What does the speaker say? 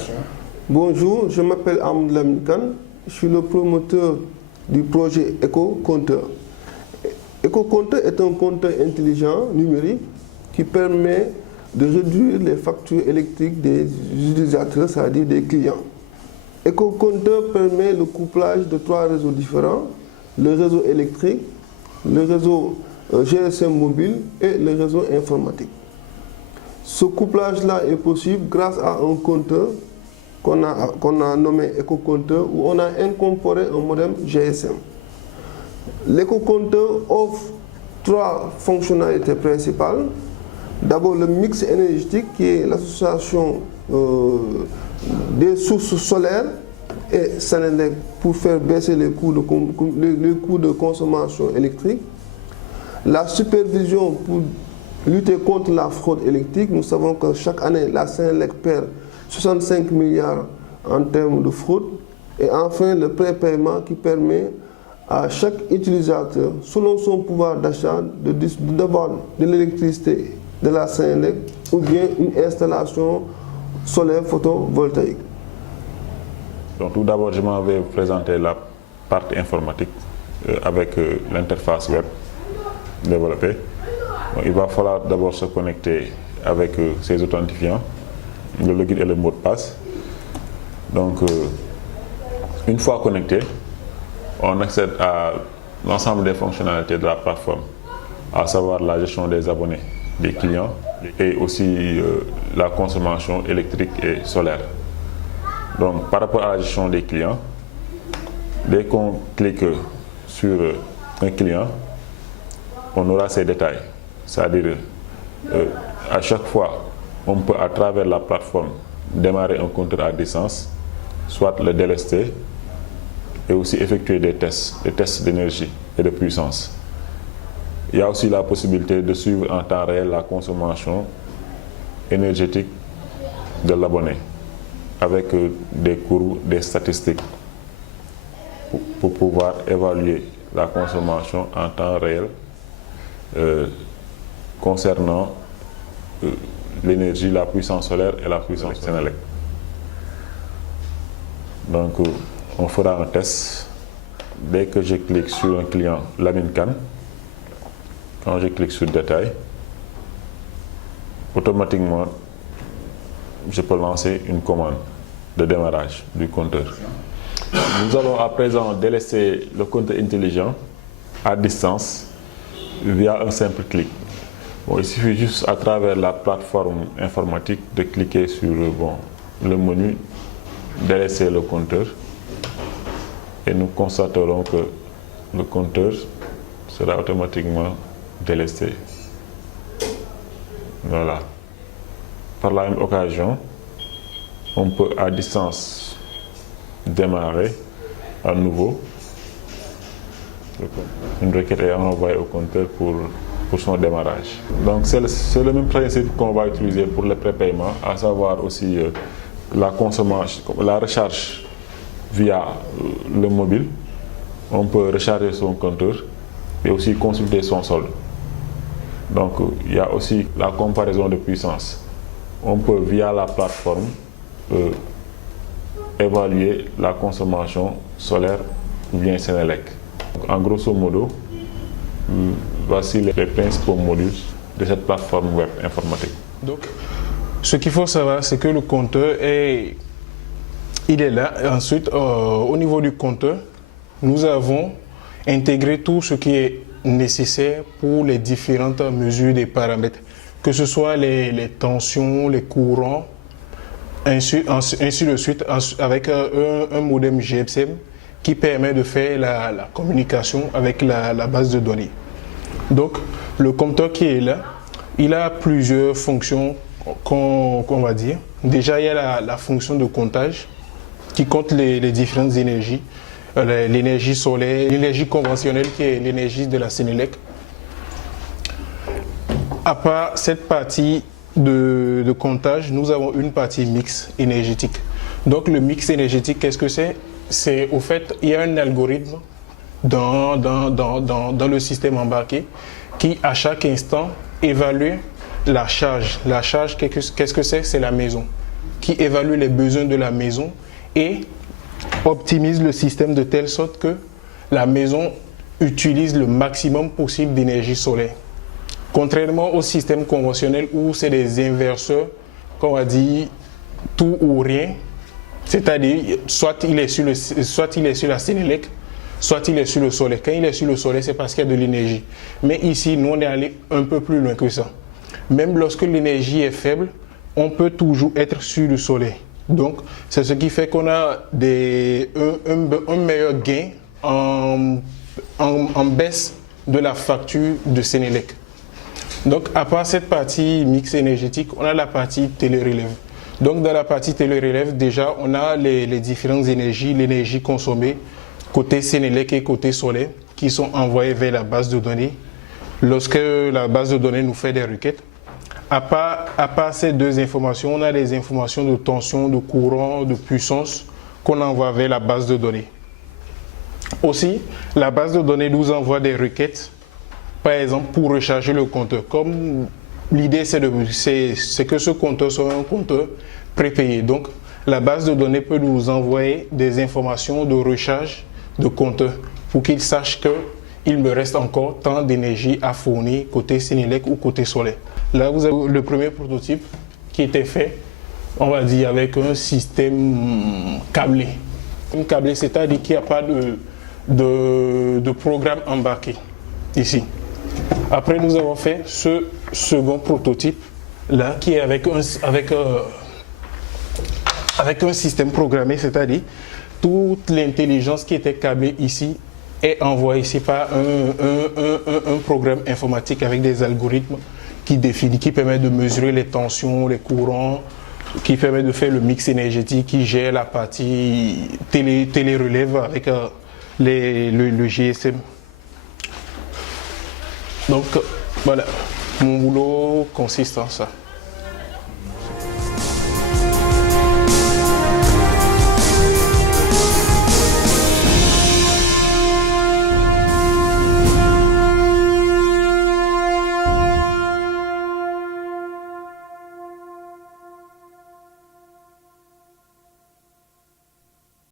présentation. Bonjour, je m'appelle Amadou Lamine Kane. Je suis le promoteur du projet EcoCompteur. EcoCompteur est un compteur intelligent numérique qui permet de réduire les factures électriques des utilisateurs, c'est-à-dire des clients. EcoCompteur permet le couplage de 3 réseaux différents, le réseau électrique, le réseau GSM mobile et le réseau informatique. Ce couplage-là est possible grâce à un compteur qu'on a nommé EcoCompteur où on a incorporé un modem GSM. L'EcoCompteur offre 3 fonctionnalités principales. D'abord le mix énergétique qui est l'association des sources solaires et Senelec pour faire baisser les coûts de consommation électrique. La supervision pour lutter contre la fraude électrique. Nous savons que chaque année, la Senelec perd 65 milliards en termes de fraude. Et enfin, le prépaiement qui permet à chaque utilisateur, selon son pouvoir d'achat, d'avoir de l'électricité de la Senelec ou bien une installation solaire photovoltaïque. Donc tout d'abord, je m'en vais vous présenter la partie informatique avec l'interface web développée. Donc, il va falloir d'abord se connecter avec ses authentifiants, le login et le mot de passe. Donc une fois connecté, on accède à l'ensemble des fonctionnalités de la plateforme, à savoir la gestion des abonnés, des clients et aussi la consommation électrique et solaire. Donc par rapport à la gestion des clients, dès qu'on clique sur un client, on aura ces détails. C'est-à-dire à chaque fois, on peut à travers la plateforme démarrer un compteur à distance, soit le délester et aussi effectuer des tests d'énergie et de puissance. Il y a aussi la possibilité de suivre en temps réel la consommation énergétique de l'abonné avec des courbes, des statistiques pour pouvoir évaluer la consommation en temps réel concernant l'énergie, la puissance solaire et la puissance Senelec. Donc on fera un test dès que je clique sur un client Lamine Kane. Quand je clique sur détail, automatiquement je peux lancer une commande de démarrage du compteur. Nous allons à présent délester le compteur intelligent à distance via un simple clic. Bon, il suffit juste à travers la plateforme informatique de cliquer sur le menu délaisser le compteur et nous constaterons que le compteur sera automatiquement délesté. Voilà. Par la même occasion, on peut à distance démarrer à nouveau. Une requête est envoyée au compteur pour son démarrage. Donc c'est le même principe qu'on va utiliser pour le prépaiement, à savoir aussi la consommation, la recharge via le mobile. On peut recharger son compteur et aussi consulter son solde. Donc il y a aussi la comparaison de puissance. On peut via la plateforme évaluer la consommation solaire ou bien Senelec. En grosso modo, voici les principaux modules de cette plateforme web informatique. Donc, ce qu'il faut savoir, c'est que le compteur il est là. Et ensuite, au niveau du compteur, nous avons intégré tout ce qui est nécessaire pour les différentes mesures des paramètres, que ce soit les tensions, les courants, ainsi de suite, avec un modem GSM qui permet de faire la communication avec la base de données. Donc, le compteur qui est là, il a plusieurs fonctions qu'on va dire. Déjà, il y a la fonction de comptage qui compte les différentes énergies. L'énergie solaire, l'énergie conventionnelle qui est l'énergie de la Senelec. À part cette partie de comptage, nous avons une partie mix énergétique. Donc le mix énergétique, qu'est-ce que c'est? C'est au fait, il y a un algorithme dans le système embarqué qui à chaque instant évalue la charge. La charge, qu'est-ce que c'est? C'est la maison. qui évalue les besoins de la maison et optimise le système de telle sorte que la maison utilise le maximum possible d'énergie solaire. Contrairement au système conventionnel où c'est des inverseurs, qu'on va dire tout ou rien, c'est-à-dire soit il est sur la Sénélec, soit il est sur le soleil. Quand il est sur le soleil, c'est parce qu'il y a de l'énergie. Mais ici, nous, on est allé un peu plus loin que ça. Même lorsque l'énergie est faible, on peut toujours être sur le soleil. Donc, c'est ce qui fait qu'on a un meilleur gain en baisse de la facture de Sénélec. Donc, à part cette partie mix énergétique, on a la partie télérelève. Donc, dans la partie télérelève, déjà, on a les différentes énergies, l'énergie consommée côté Sénélec et côté soleil, qui sont envoyées vers la base de données lorsque la base de données nous fait des requêtes. À part ces deux informations, on a les informations de tension, de courant, de puissance qu'on envoie vers la base de données. Aussi, la base de données nous envoie des requêtes, par exemple pour recharger le compteur. Comme l'idée c'est que ce compteur soit un compteur prépayé. Donc, la base de données peut nous envoyer des informations de recharge de compteur pour qu'il sache qu'il me reste encore tant d'énergie à fournir côté Sénélec ou côté soleil. Là, vous avez le premier prototype qui était fait, on va dire, avec un système câblé. Un câblé, c'est-à-dire qu'il n'y a pas de programme embarqué ici. Après, nous avons fait ce second prototype là qui est avec un système programmé, c'est-à-dire toute l'intelligence qui était câblée ici est envoyée ici par un programme informatique avec des algorithmes qui permet de mesurer les tensions, les courants, qui permet de faire le mix énergétique, qui gère la partie télé-relève avec le GSM. Donc voilà, mon boulot consiste en ça.